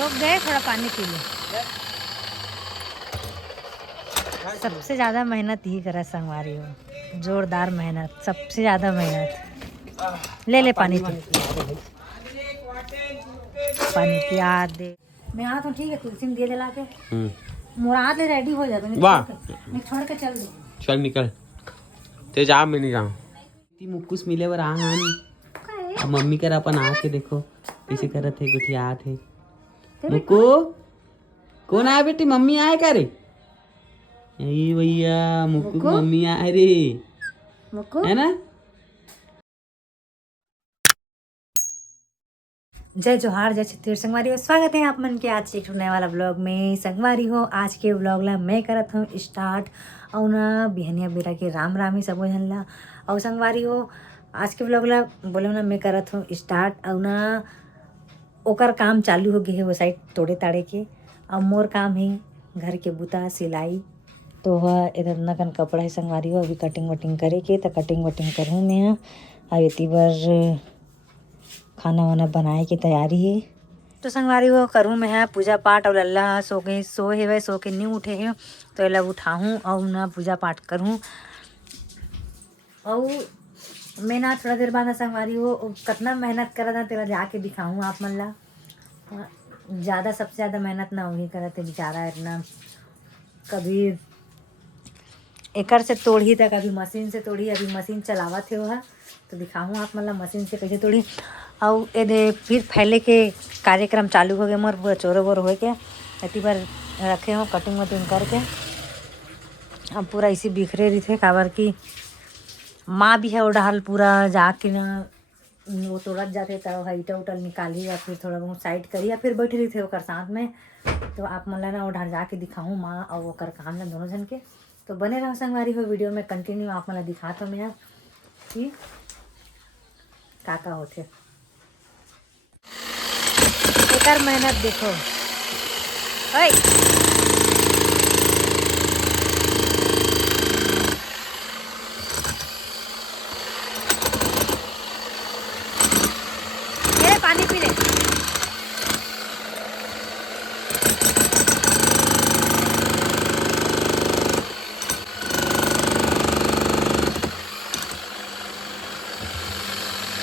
रुक गए, थोड़ा पानी पी ले। सबसे ज़्यादा मेहनत ही करा संगवारी हो, जोरदार मेहनत, सबसे ज़्यादा मेहनत। ले ले पानी पी, पानी पिया दे। मैं यहाँ तो ठीक है, तुलसी में दिए जला के मुराद ले रेडी हो जाता है। वाह, छोड़ के चल दो, चल निकल ते जा, मैं नहीं जाऊँ। मुक्कुस मिले बर आहन मम्मी कर अपन आके देखो कैसे करत थे, गुठिया थे। मुक्कू कौन आया बेटी, मम्मी आए क्या रे? यही भैया मुक्कू की मम्मी आए रे, मुक्कू है ना। जय जोहार, जय छत्तीसगढ़ संगवारी हो। स्वागत है आप मन के आज एक नया वाला ब्लॉग में। संगवारी हो, आज के ब्लॉग ला मैं करत हूँ स्टार्ट और ना बिहनिया बेरा के राम राम ही सबो झन ला। और संगवारी हो, आज के ब्लॉग ला बोले ना मैं करत हूँ स्टार्ट और ना ओकर काम चालू हो गए है वो साइड तोड़े ताड़े के। अब मोर काम है घर के बुता सिलाई, तो वह इधर न कन कपड़ा है संगवारी हो। अभी कटिंग वटिंग करे के, तो कटिंग वटिंग करूँ मैं। अब इतनी बार खाना वाना बनाए की तैयारी है, तो संगवारी वो करूँ मैं है पूजा पाठ। और अल्लाह सो है वह सो के नहीं उठे हैं, तो अल्लाह उठाऊँ और ना पूजा पाठ करूँ। और मैं ना थोड़ा देर बाद संगवारी हो कितना मेहनत करा था तेरा जाके दिखाऊँ आप मन ला। ज़्यादा सबसे ज़्यादा मेहनत ना वही करा थे बेचारा, इतना कभी एकर से तोड़ी था, कभी मशीन से तोड़ी। अभी मशीन चलावा थे वह, तो दिखाऊँ आप मतलब मशीन से कैसे तोड़ी। और ये फिर फैले के कार्यक्रम चालू हो गए मोर, पूरा चोरो बोर हो के इतनी बार रखे हो कटिंग वटिंग करके। अब पूरा इसी बिखरे रही थे काबर की माँ भी है वो डाल पूरा जाके ना वो तोड़त जाते, तो ईटा उटल निकाली या फिर थोड़ा बहुत साइड करी या फिर बैठ रही थे ओकर साथ में। तो आप मन ला ना वो ढाल जाके दिखाऊँ माँ और वो कर काम ना दोनों जन के। तो बने रहो संगवारी हो वीडियो में कंटिन्यू, आप मला दिखाता हूँ मैं कि का होते एकर मेहनत देखो। ओए ये पानी पी ले।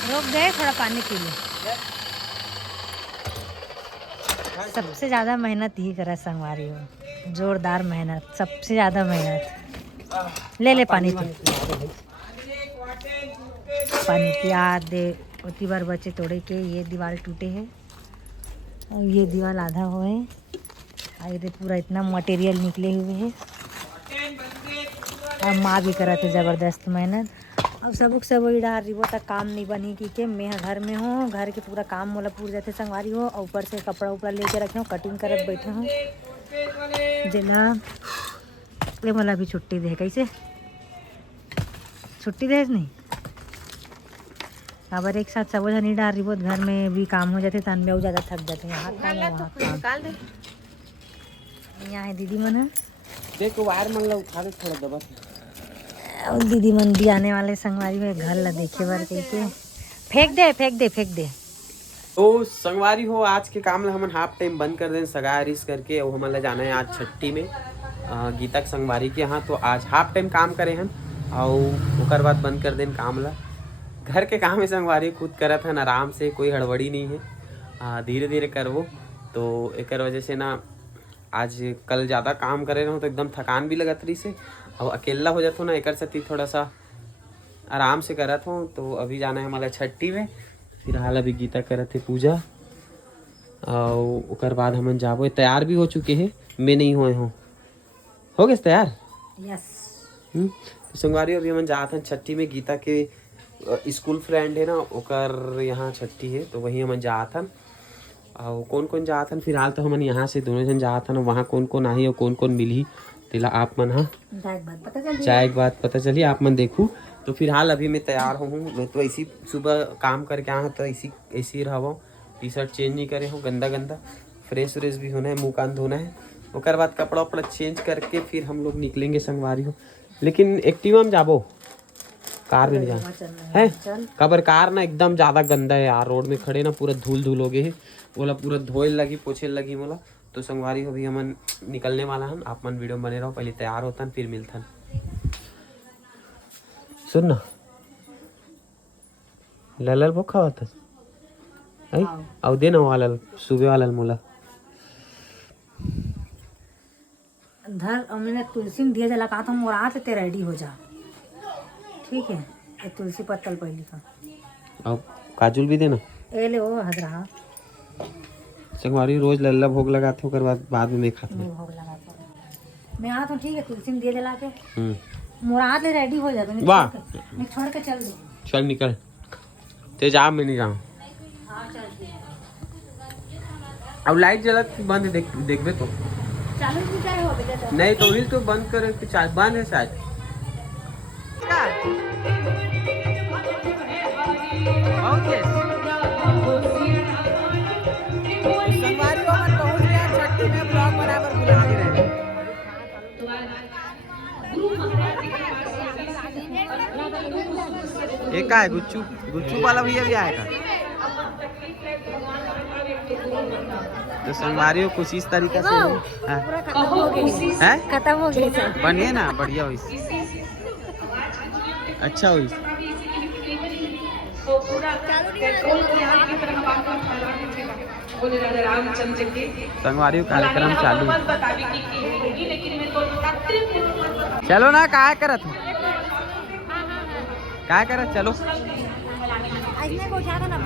रुक गए, थोड़ा पानी पी ले। सबसे ज़्यादा मेहनत ही करा संगवारी हो, जोरदार मेहनत, सबसे ज़्यादा मेहनत। ले ले पानी पी, पानी पिया दे। उतनी बार बचे तोड़े के, ये दीवार टूटे हैं और ये दीवार आधा हो है और ये पूरा इतना मटेरियल निकले हुए हैं। और माँ भी करा थे ज़बरदस्त मेहनत। अब सबक सब वही डाल रही वो तक काम नहीं बनी कि मैं घर में हूँ, घर के पूरा काम मोला पूर जाते संगवारी हो। और ऊपर से कपड़ा उपड़ा लेके रखे हूँ, कटिंग करत बैठे हूँ जिला ये मला भी छुट्टी दे। कैसे छुट्टी दे नहीं अबर एक साथ सब नहीं डाल रही, बहुत घर में भी काम हो जाते, तन में ज़्यादा थक जाते हैं। यहाँ है दीदी मन है, देखो वायर मन ला उठा दे थोड़ा दबा। और दीदी मन भी आने वाले संगवारी में घर ला देखे बार कैसे फेंक दे फेंक दे फेंक दे। तो संगवारी हो, आज के काम ला हमन हाफ टाइम बंद कर दें सगाई रिस करके। और हमन ला जाना है आज छट्टी में गीता के संगवारी के यहाँ। तो आज हाफ टाइम काम करे हन और ओकर बाद बंद कर दें काम ला। घर के काम है संगवारी खुद करत हन आराम से, कोई हड़बड़ी नहीं है, धीरे धीरे करवो। तो एक वजह से ना आज कल ज़्यादा काम करे रहूँ तो एकदम थकान भी लगत रही से, और अकेला हो जाता हूँ ना एक साथी थोड़ा सा आराम से करत हूँ। तो अभी जाना है हमारा छट्टी में, फिलहाल अभी गीता करत है पूजा और ओकर बाद हमन जाबो। तैयार भी हो चुके हैं, मैं नहीं होए हूँ, हो गए तैयार। यस संगवारी अभी हमन जात हैं छट्टी में, गीता के स्कूल फ्रेंड है ना ओकर यहाँ छट्टी है, तो वहीं हमन जात हन। और कौन कौन जात हन फिलहाल तो हमन यहाँ से दोनों जन जात हन, वहाँ कौन कौन आई और कौन कौन मिली तिला आप मन चाय एक बात पता चली आप मन देखूँ। तो फिलहाल अभी मैं तैयार हूँ, मैं तो ऐसी सुबह काम करके आया हूँ, तो ऐसी रहा टी शर्ट चेंज नहीं करे हूँ, गंदा गंदा फ्रेश व्रेश भी होना है, मुँह कान धोना है। उसके बाद कपड़ा वपड़ा चेंज करके फिर हम लोग निकलेंगे संगवारी हो। लेकिन एक्टिवा में जाबो कार में नहीं वहाँ जाना चलना है। चल कबर कार ना एकदम ज्यादा गंदा है यार, रोड में खड़े ना पूरा धूल धूल हो गए है, बोला पूरा धोए लगी पोछे लगी बोला। तो संगवारी हो भी हमन निकलने वाला हन, आप मन वीडियो में बने रहो, पहले तैयार होतन फिर मिलतन। सुन ना ललल वो खावत है औ दे ना वाला सुबह वाला मोला धर और मैंने तुलसी में दिया जला कहा था मोरा ते रेडी हो जा, ठीक है। ये तुलसी पत्तल पहली का और काजुल भी देना। ए ले वो हद रहा संगवारी रोज लल्ला भोग लगाते हो, बाद में मैं खाता हूँ। भोग लगा तो मैं आता हूँ, ठीक है। तुलसी में दिया जला के मोरा ले रेडी हो जा, तो वाह छोड़ के चल दो। चल निकल तेज आप में नहीं जाऊँ। हाँ चल अब लाइट जलत बंद है, देखबे तो चालू भी करे हो बेटा नहीं तो ही तो बंद करे कि चार्ज बंद है शायद। एक का है गुच्चू, गुच्चू वाला भैया भी आएगा। तो संगवारी हो कुछ इस तरीके से है, खत्म हो गई बनिए ना बढ़िया हुई, अच्छा हुई। संगवारी कार्यक्रम चालू, चलो ना क्या करत हो, क्या करत चलो।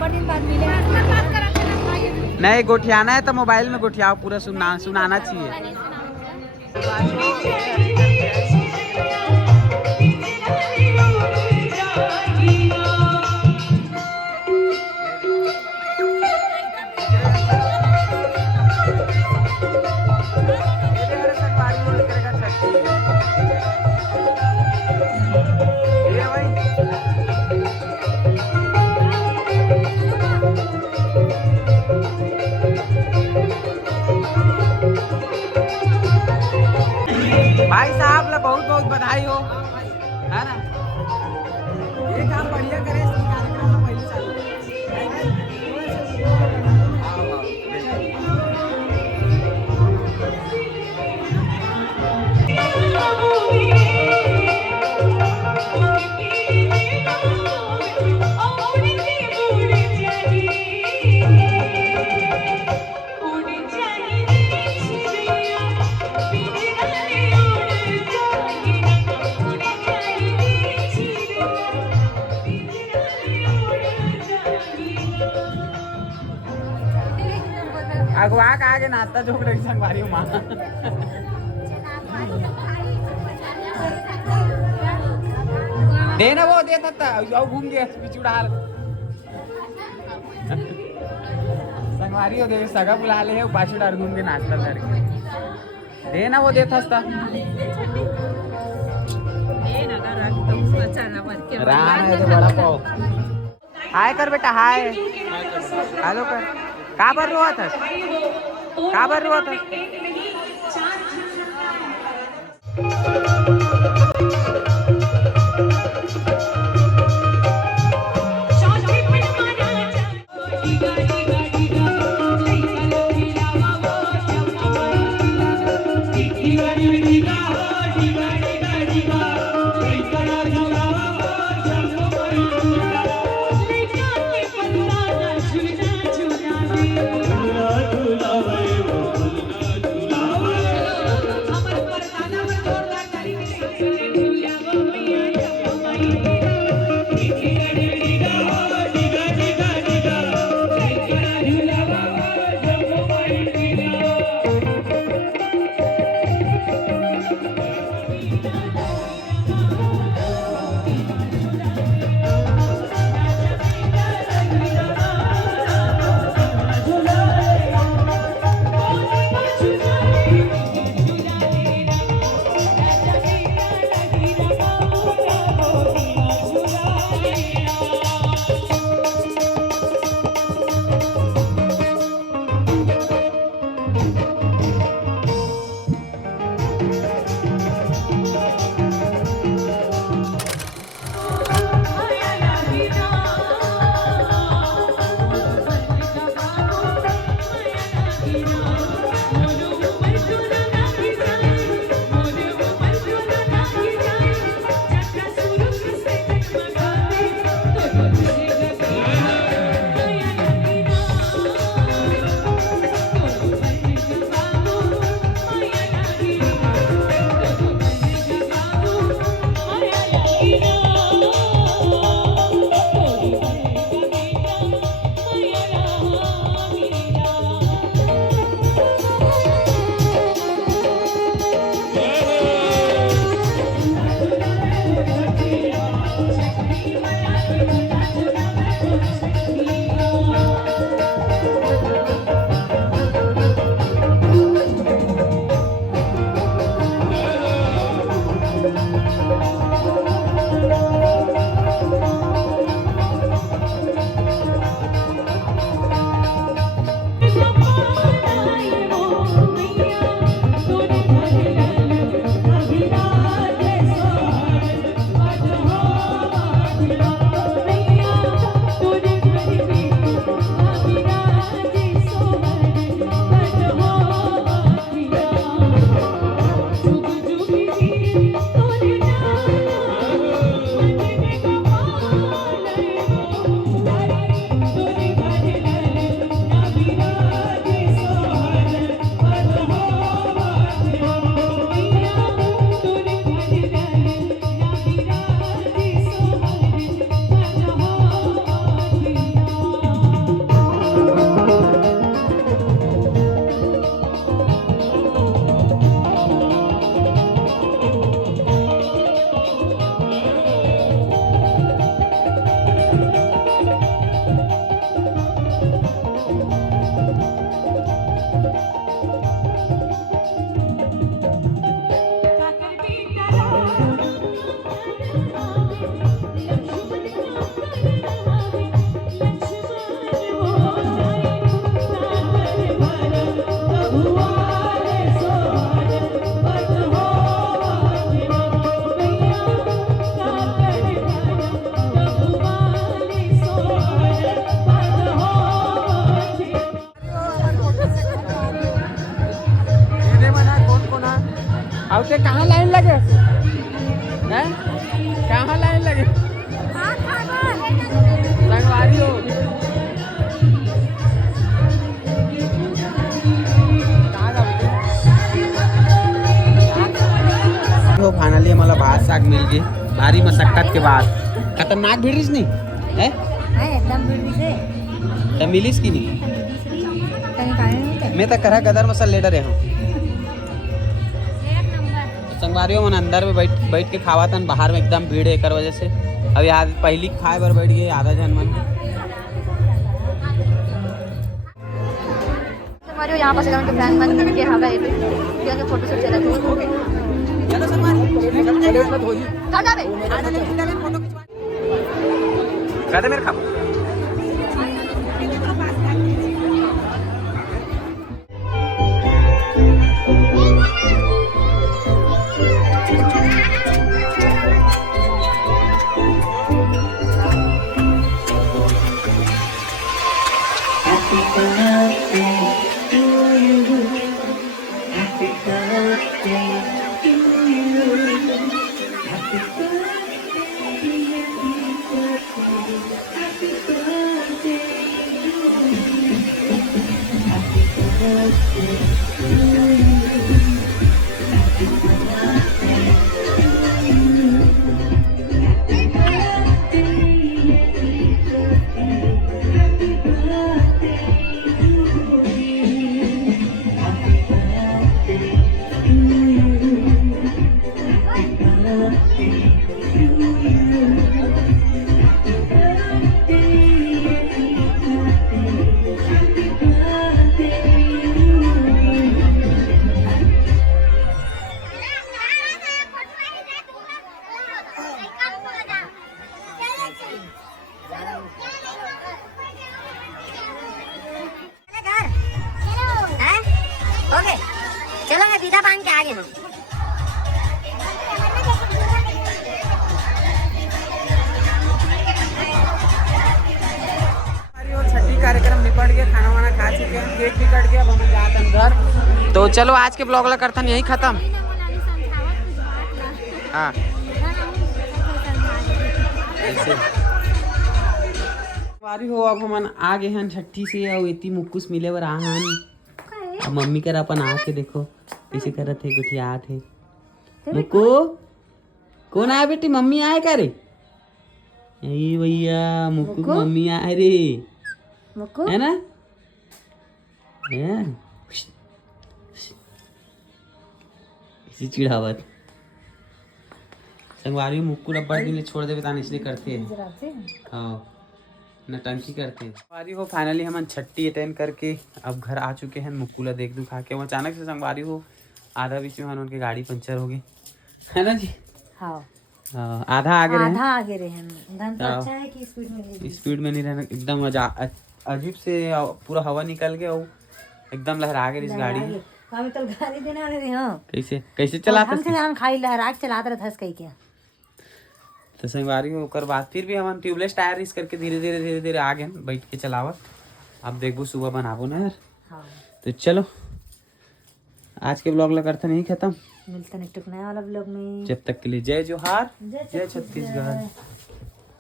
दिन बाद मिलेगा। नहीं गोठियाना है तो मोबाइल में गोठियाओ, पूरा सुनाना चाहिए। भाई साहब ला बहुत बहुत बधाई हो, है ना। ये काम बढ़िया करे, इसकी कार्यक्रम पहले चालू। अगवा का आगे नाश्ता जोड़ रही संगवारी माँ। देना वो देता था घूम गया बिचुड़ा संगवारी हो दे सगा बुला ले पाछू डार घूम के नाश्ता करके देना वो देता था। राम है तो बड़ा पाव। हाय कर बेटा हाय, हेलो कर। का बर रोआ था, का बर रोआ था। साग मिल गए भारी मशक्कत के बाद। खतरनाक भीड़ नहीं है एकदम भीड़ से तो मिलिस की नहीं। कहीं खाए नहीं थे। मैं तो करा गदर मसल ले रहे हूँ संगवारियों मन अंदर में बैठ के खावा था बाहर में एकदम भीड़ है कर वजह से। अब यहाँ पहली खाए बार बैठ गए आधा जन मन। हमारे यहाँ पर के प्लान बन के हवा है फोटो शूट चला चलो संगवारी गदे मेरे खा चलो मैं विदा बांध के आगे ना छठी कार्यक्रम निपट गया खाना वाना खा चुके हैं केक भी कट गया अब हम जाते हैं घर। तो चलो आज के ब्लॉग ला करथन यही खत्म। हाँ वारी हो अब हमन आ गए हैं छठी से और इतनी मुक्कुस मिले बर आहन। अब मम्मी कर अपन आके देखो कैसे करत थे गुठिया थे। मुक्कू कौन आया बेटी मम्मी आए का रे? यही भैया मुक्कू की मम्मी आए रे मुक्कू है ना इसी चिढ़ावत संगवारी मुक्कू रब्बड़ के लिए छोड़ देवे तान इसलिए करते हैं। हाँ नटंकी करते हैं। संगवारी हो फाइनली हम छठी अटेंड करके अब घर आ चुके हैं। मुक्कूला देख दू खा के वो अचानक से संगवारी हो आधा बीच में उनकी गाड़ी पंचर हो गई है ना जी। हाँ आधा आगे रहे हैं धन तो अच्छा है कि स्पीड में नहीं रहना एकदम अजीब से पूरा हवा निकल गया और एकदम लहरा गई इस गाड़ी। हमें तो गाड़ी देने वाले थे। हाँ कैसे चलाते हमसे जान खाई लहरा के चलाते रहता कहीं क्या। तो संगवारी होकर बाद फिर भी हम ट्यूबलेस टायर इस करके धीरे धीरे आ गए बैठ के चलावत। अब देखो सुबह बनाबो ना यार। हाँ तो चलो आज के ब्लॉग ला करते नहीं खत्म। मिलते हैं नया वाला ब्लॉग में। जब तक के लिए जय जोहार जय छत्तीसगढ़।